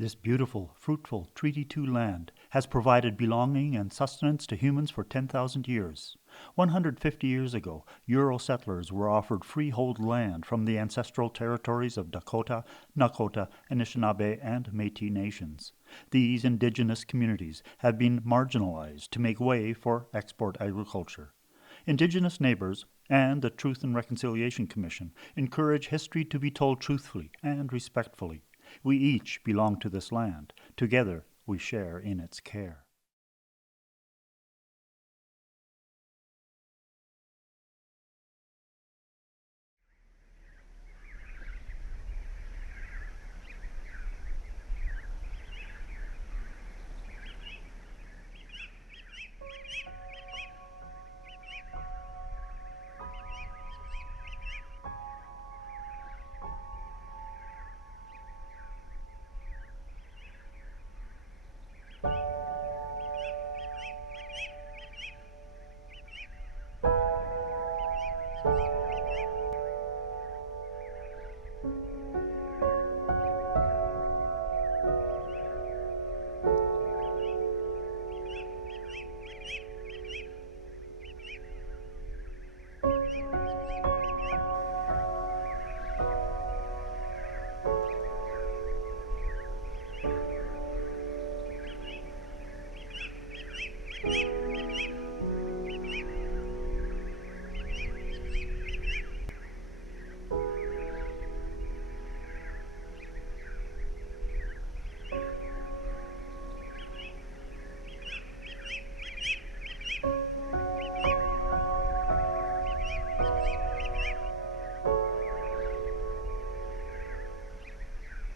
This beautiful, fruitful Treaty 2 land has provided belonging and sustenance to humans for 10,000 years. 150 years ago, Euro settlers were offered freehold land from the ancestral territories of Dakota, Nakota, Anishinaabe, and Métis nations. These indigenous communities have been marginalized to make way for export agriculture. Indigenous neighbors and the Truth and Reconciliation Commission encourage history to be told truthfully and respectfully. We each belong to this land. Together, we share in its care.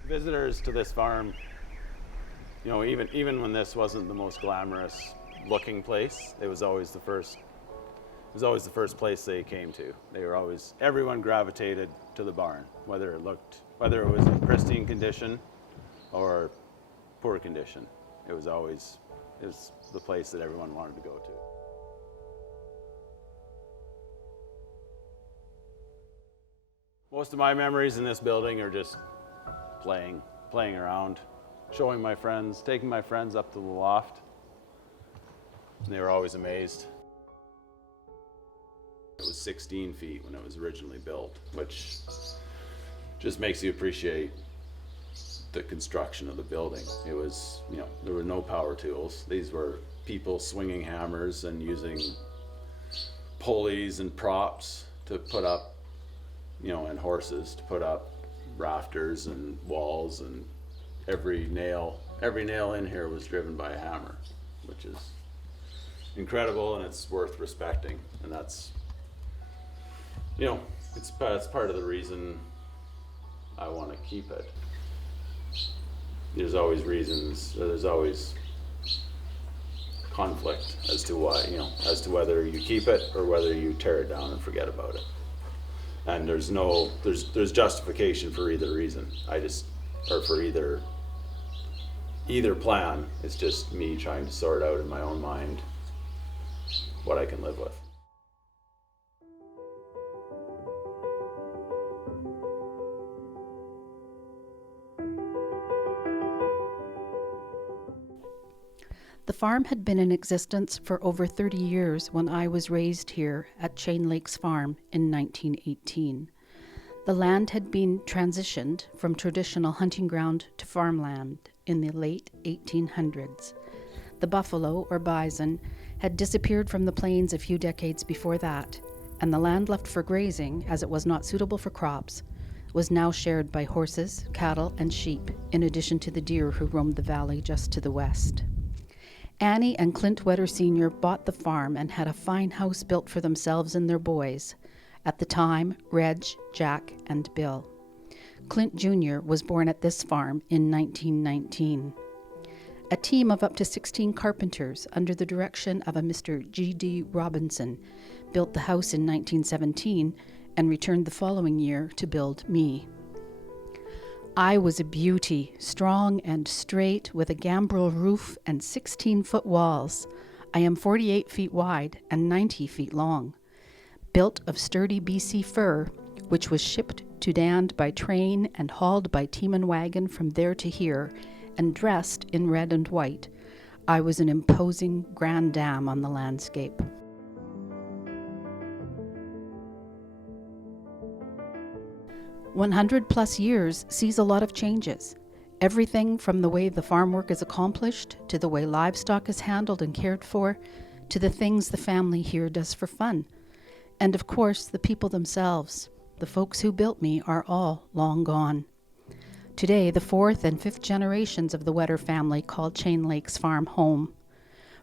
Visitors to this farm, even when this wasn't the most glamorous looking place, it was always the first place they came to. Everyone gravitated to the barn, whether it was in pristine condition or poor condition. It was the place that everyone wanted to go to. Most of my memories in this building are just playing around, showing my friends, taking my friends up to the loft. And they were always amazed. It was 16 feet when it was originally built, which just makes you appreciate the construction of the building. It was, there were no power tools. These were people swinging hammers and using pulleys and props to put up, and horses to put up rafters and walls, and every nail in here was driven by a hammer, which is incredible, and it's worth respecting. And that's it's part of the reason I want to keep it. There's always reasons, there's always conflict as to why, as to whether you keep it or whether you tear it down and forget about it. And there's justification for either reason. For either plan. It's just me trying to sort out in my own mind what I can live with. The farm had been in existence for over 30 years when I was raised here at Chain Lakes Farm in 1918. The land had been transitioned from traditional hunting ground to farmland in the late 1800s. The buffalo, or bison, had disappeared from the plains a few decades before that, and the land left for grazing, as it was not suitable for crops, was now shared by horses, cattle, and sheep, in addition to the deer who roamed the valley just to the west. Annie and Clint Wetter Sr. bought the farm and had a fine house built for themselves and their boys. At the time, Reg, Jack, and Bill. Clint Jr. was born at this farm in 1919. A team of up to 16 carpenters under the direction of a Mr. G.D. Robinson built the house in 1917 and returned the following year to build me. I was a beauty, strong and straight, with a gambrel roof and 16-foot walls. I am 48 feet wide and 90 feet long. Built of sturdy BC fir, which was shipped to Dand by train and hauled by team and wagon from there to here, and dressed in red and white, I was an imposing grande dame on the landscape. "100+ years sees a lot of changes. Everything from the way the farm work is accomplished, to the way livestock is handled and cared for, to the things the family here does for fun. And of course, the people themselves. The folks who built me are all long gone. Today, the 4th and 5th generations of the Wetter family call Chain Lakes Farm home.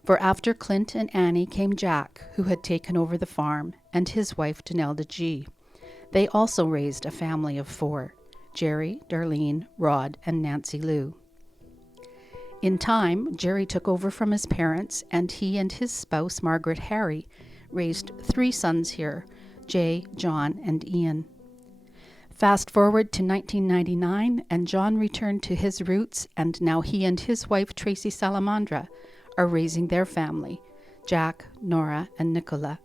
For after Clint and Annie came Jack, who had taken over the farm, and his wife Donelda G. They also raised a family of 4, Jerry, Darlene, Rod, and Nancy Lou. In time, Jerry took over from his parents, and he and his spouse, Margaret Harry, raised 3 sons here, Jay, John, and Ian. Fast forward to 1999, and John returned to his roots, and now he and his wife, Tracy Salamandra, are raising their family, Jack, Nora, and Nicola.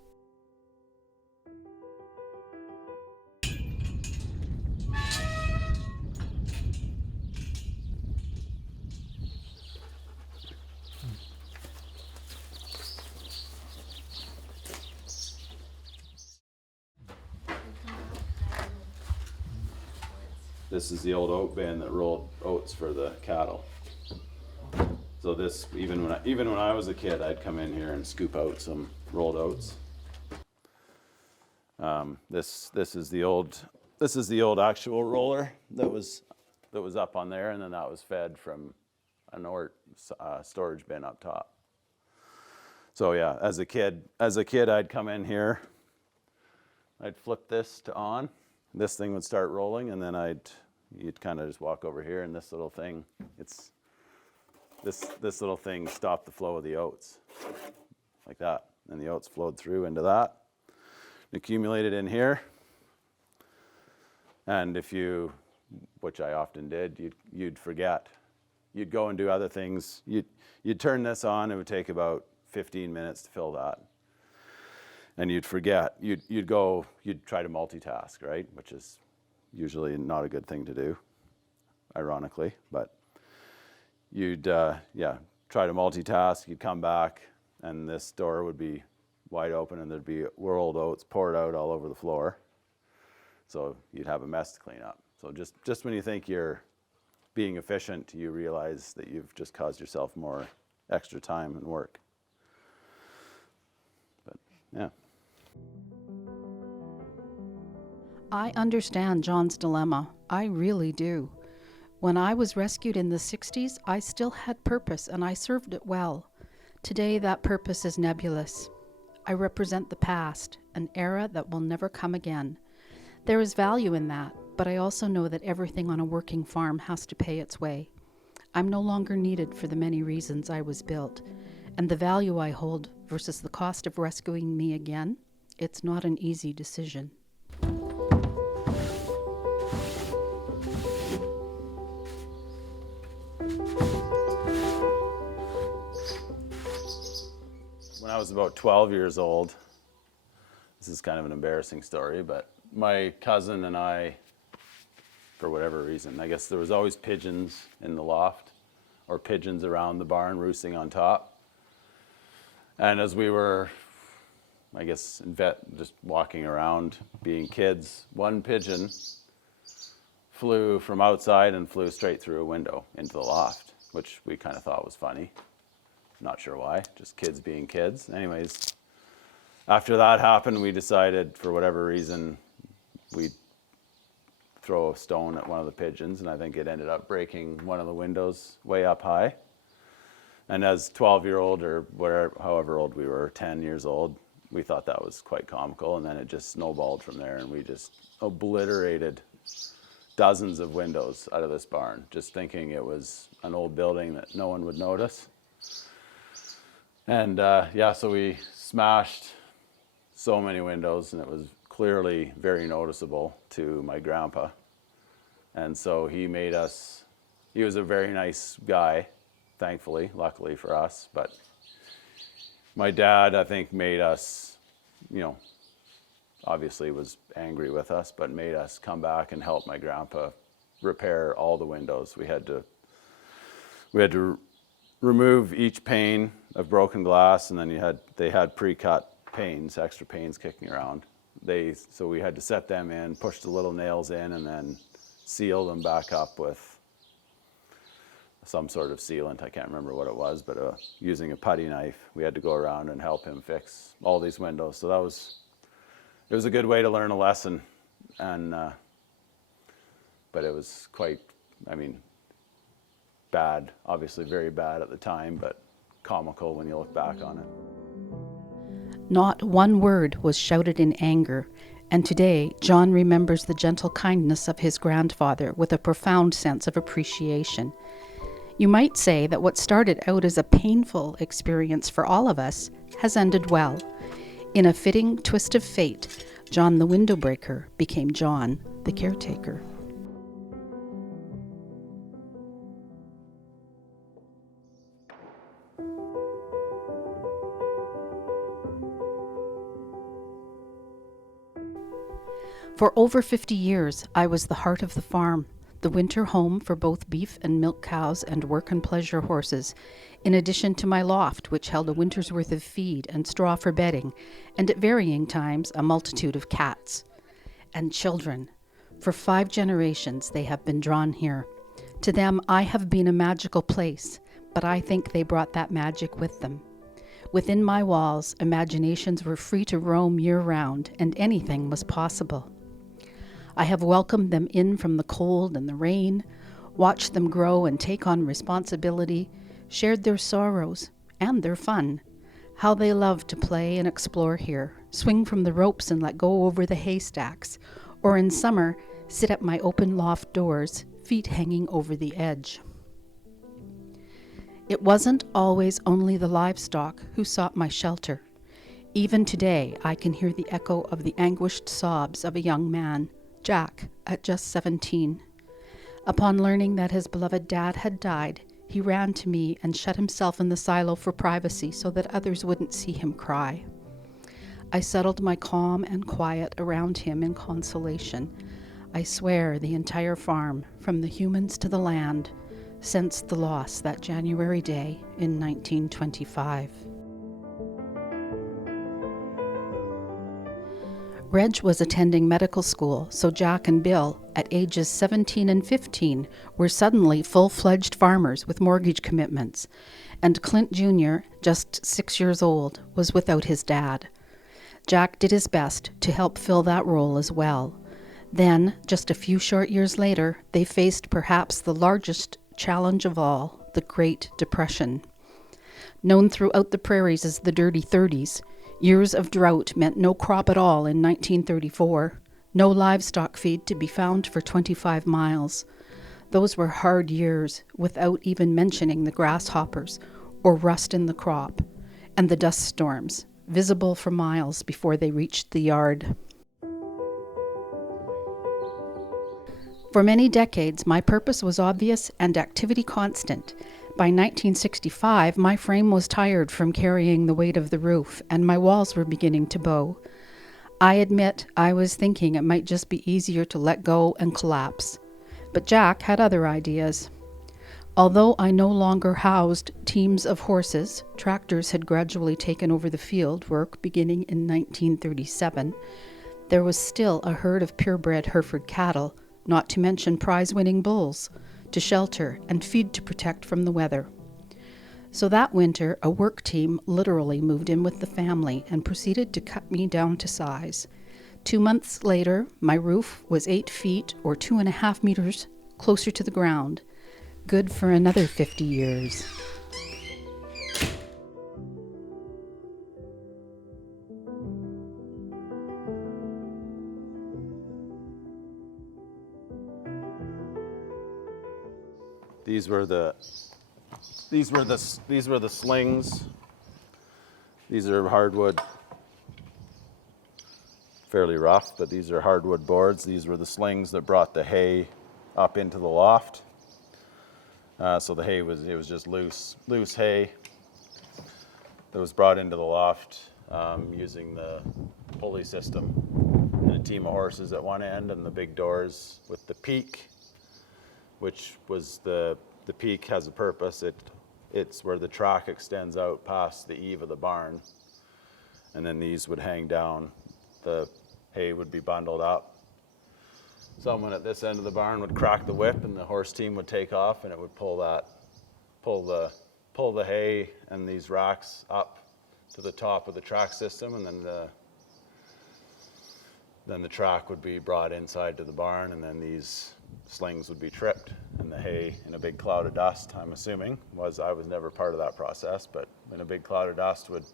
This is the old oat bin that rolled oats for the cattle. So this, even when I was a kid, I'd come in here and scoop out some rolled oats. This is the old actual roller that was up on there, and then that was fed from an storage bin up top. So yeah, as a kid, I'd come in here, I'd flip this to on, this thing would start rolling, and then you'd kind of just walk over here, and this little thing, this little thing stopped the flow of the oats, like that. And the oats flowed through into that, accumulated in here. And which I often did, you'd forget. You'd go and do other things. You'd turn this on, it would take about 15 minutes to fill that. And you'd forget. You'd try to multitask, right? Which is usually not a good thing to do, ironically. But you'd try to multitask. You'd come back, and this door would be wide open, and there'd be rolled oats poured out all over the floor. So you'd have a mess to clean up. So just when you think you're being efficient, you realize that you've just caused yourself more extra time and work. But yeah. I understand John's dilemma. I really do. When I was rescued in the 60s, I still had purpose, and I served it well. Today, that purpose is nebulous. I represent the past, an era that will never come again. There is value in that, but I also know that everything on a working farm has to pay its way. I'm no longer needed for the many reasons I was built, and the value I hold versus the cost of rescuing me again, it's not an easy decision. When I was about 12 years old, this is kind of an embarrassing story, but my cousin and I, for whatever reason, I guess there was always pigeons in the loft or pigeons around the barn roosting on top. And as we were, I guess, just walking around being kids, one pigeon flew from outside and flew straight through a window into the loft, which we kind of thought was funny. Not sure why, just kids being kids. Anyways, after that happened, we decided, for whatever reason, we'd throw a stone at one of the pigeons, and I think it ended up breaking one of the windows way up high. And as 12-year-old or however old we were, 10 years old, we thought that was quite comical, and then it just snowballed from there, and we just obliterated dozens of windows out of this barn, just thinking it was an old building that no one would notice. And so we smashed so many windows, and it was clearly very noticeable to my grandpa. And so he was a very nice guy, thankfully, luckily for us. But my dad, I think, made us, obviously was angry with us, but made us come back and help my grandpa repair all the windows. We had to we had to remove each pane of broken glass, and then they had pre-cut panes, extra panes kicking around. So we had to set them in, push the little nails in, and then seal them back up with some sort of sealant. I can't remember what it was, but using a putty knife, we had to go around and help him fix all these windows. So it was a good way to learn a lesson, and but it was quite, bad, obviously very bad at the time, but comical when you look back on it. Not one word was shouted in anger, and today John remembers the gentle kindness of his grandfather with a profound sense of appreciation. You might say that what started out as a painful experience for all of us has ended well. In a fitting twist of fate, John the window breaker became John the caretaker. For over 50 years, I was the heart of the farm, the winter home for both beef and milk cows and work and pleasure horses, in addition to my loft, which held a winter's worth of feed and straw for bedding, and at varying times a multitude of cats. And children. For 5 generations they have been drawn here. To them I have been a magical place, but I think they brought that magic with them. Within my walls, imaginations were free to roam year-round, and anything was possible. I have welcomed them in from the cold and the rain, watched them grow and take on responsibility, shared their sorrows and their fun, how they loved to play and explore here, swing from the ropes and let go over the haystacks, or in summer, sit at my open loft doors, feet hanging over the edge. It wasn't always only the livestock who sought my shelter. Even today, I can hear the echo of the anguished sobs of a young man, Jack, at just 17. Upon learning that his beloved dad had died, he ran to me and shut himself in the silo for privacy so that others wouldn't see him cry. I settled my calm and quiet around him in consolation. I swear the entire farm, from the humans to the land, sensed the loss that January day in 1925. Reg was attending medical school, so Jack and Bill, at ages 17 and 15, were suddenly full-fledged farmers with mortgage commitments, and Clint Jr., just 6 years old, was without his dad. Jack did his best to help fill that role as well. Then, just a few short years later, they faced perhaps the largest challenge of all, the Great Depression. Known throughout the prairies as the Dirty 30s, years of drought meant no crop at all in 1934, no livestock feed to be found for 25 miles. Those were hard years, without even mentioning the grasshoppers, or rust in the crop, and the dust storms, visible for miles before they reached the yard. For many decades, my purpose was obvious and activity constant. By 1965, my frame was tired from carrying the weight of the roof, and my walls were beginning to bow. I admit I was thinking it might just be easier to let go and collapse. But Jack had other ideas. Although I no longer housed teams of horses, tractors had gradually taken over the field work beginning in 1937. There was still a herd of purebred Hereford cattle, not to mention prize-winning bulls, to shelter and feed to protect from the weather. So that winter, a work team literally moved in with the family and proceeded to cut me down to size. 2 months later, my roof was 8 feet or 2.5 meters closer to the ground. Good for another 50 years. These were the slings. These are hardwood, fairly rough, but these are hardwood boards. These were the slings that brought the hay up into the loft. So the hay was just loose hay that was brought into the loft using the pulley system, and a team of horses at one end, and the big doors with the peak, which was the the peak has a purpose. It's where the track extends out past the eave of the barn, and then these would hang down. The hay would be bundled up. Someone at this end of the barn would crack the whip, and the horse team would take off, and it would pull the hay and these racks up to the top of the track system, and then the track would be brought inside to the barn, and then these slings would be tripped, and the hay in a big cloud of dust, I'm assuming, I was never part of that process, but in a big cloud of dust would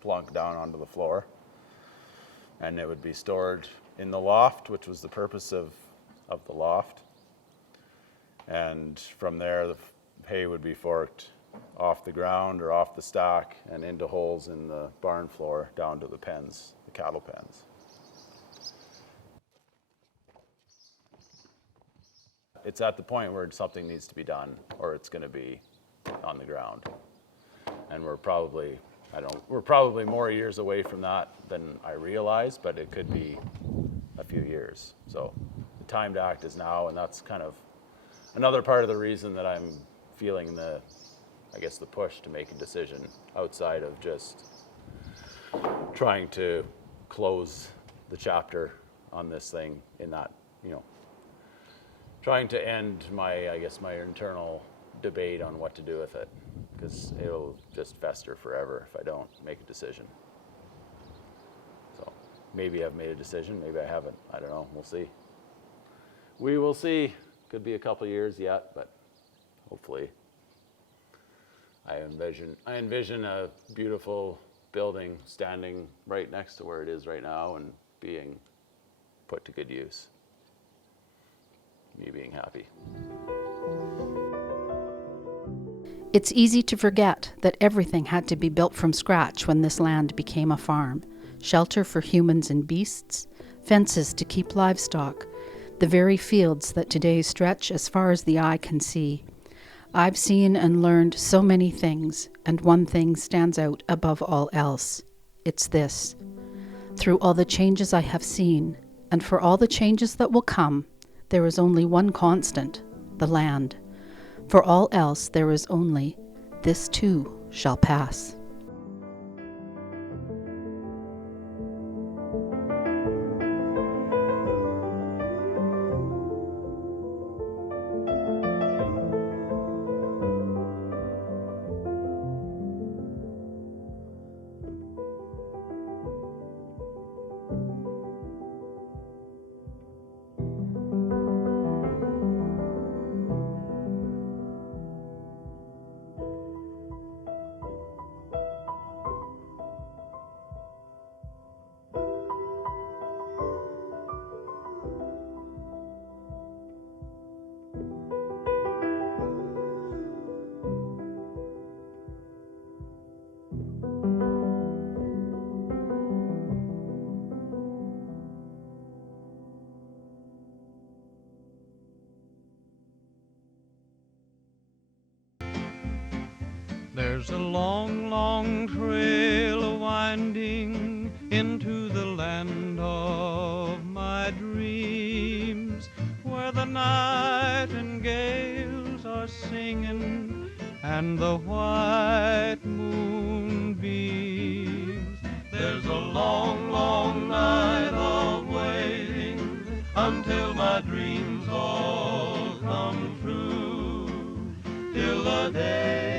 plunk down onto the floor, and it would be stored in the loft, which was the purpose of the loft. And from there, the hay would be forked off the ground or off the stack and into holes in the barn floor down to the pens, the cattle pens. It's at the point where something needs to be done, or it's going to be on the ground. And we're probably more years away from that than I realize, but it could be a few years. So the time to act is now, and that's kind of another part of the reason that I'm feeling the push to make a decision outside of just trying to close the chapter on this thing, in that, trying to end my internal debate on what to do with it, because it'll just fester forever if I don't make a decision. So maybe I've made a decision, maybe I haven't. I don't know. We'll see. We will see. Could be a couple years yet, but hopefully. I envision a beautiful building standing right next to where it is right now and being put to good use. Me being happy. It's easy to forget that everything had to be built from scratch when this land became a farm. Shelter for humans and beasts, fences to keep livestock, the very fields that today stretch as far as the eye can see. I've seen and learned so many things, and one thing stands out above all else. It's this. Through all the changes I have seen, and for all the changes that will come, there is only one constant, the land. For all else there is only, this too shall pass. There's a long, long trail winding into the land of my dreams, where the nightingales are singing and the white moon beams. There's a long, long night of waiting until my dreams all come true, till the day